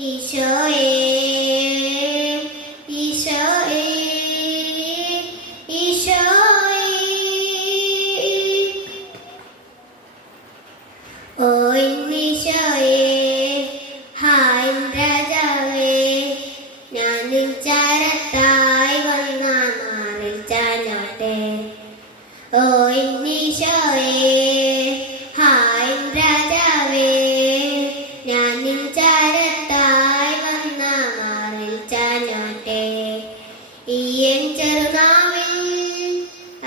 ഈശോയേ ഈശോയേ ഈശോയേ ഓ ഈശോയേ ഹായ് രാജാവേ ഞാൻ ചാരത്തായി വന്ന മാറിൽ ചാഞ്ഞോട്ടെ ഓ ഈശോയേ ഹായ് രാജാവേ ഞാൻ ചാരത്തായി വന്ന മാറിൽ ചാഞ്ഞോട്ടെ ഈയൻ ചെറുനാവിൽ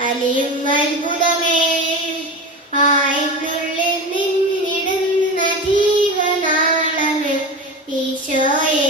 അലിയും അത്ഭുതമേ ആയിനുള്ളിൽ നിന്നിടുന്ന ജീവനാളമേ ഈശോയേ